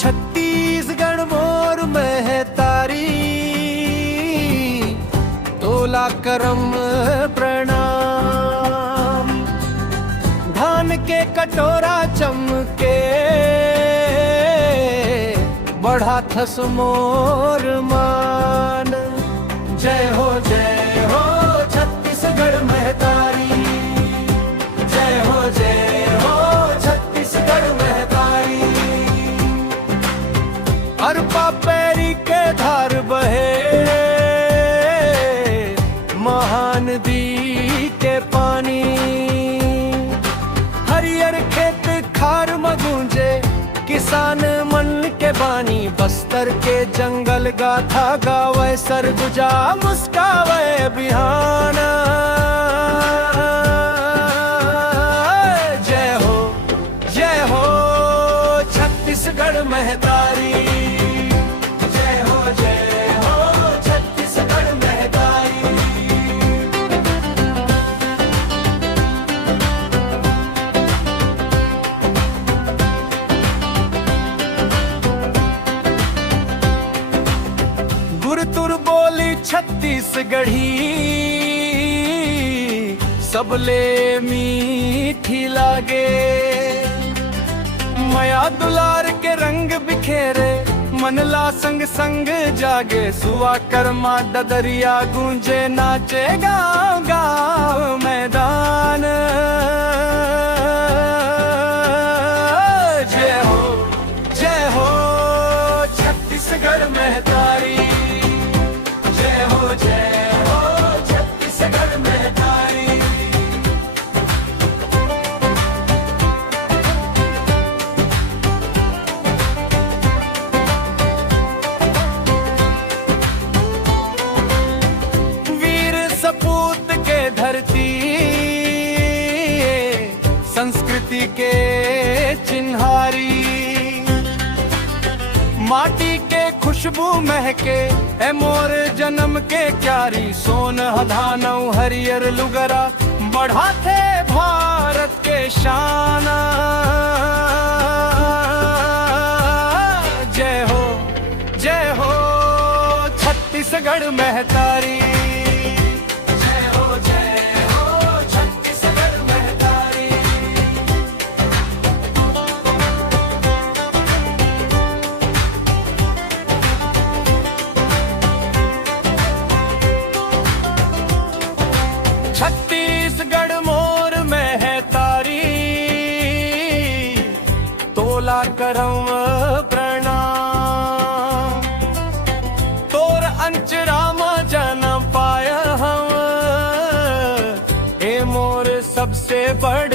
छत्तीसगढ़ मोर में है तारी, तोला करम प्रणाम। धान के कटोरा चमके, बढ़ा थस मोर मान। जय हो छत्तीसगढ़ में तारी, जय हो छत्तीसगढ़ में तारी। अरपा पैरी के धार बहे, महानदी के पानी। हरियर खेत खार मगूंजे, किसान मन के बानी। बस्तर के जंगल गाथा गावे, सरगुजा मुस्कावे बिहाना। जय हो छत्तीसगढ़ में तारी, जय हो छत्तीसगढ़ में तारी। गुरतुर बोली छत्तीसगढ़ी, सबले मीठी लागे। माया दुलार के रंग बिखेरे, मनला संग संग जागे। सुआ कर्मा ददरिया गूंजे, नाचे गाँव गाँव मैदान। जय हो छत्तीसगढ़ में तारी, जय हो छत्तीसगढ़ में तारी। वीर सपूत के धरती, संस्कृति के चिन्हारी। माटी के खुशबू महके, ए मोर जन्म के क्यारी। सोन हधानौ हरियर लुगरा, बढ़ाते भारत के शाना। जय हो छत्तीसगढ़ में तारी, जय हो छत्तीसगढ़ में तारी। छत्तीसगढ़ मोर में है तारी, तोला करम प्रणाम। तोर अंचरा में जन्म पाया हम, ए मोर सबसे बड़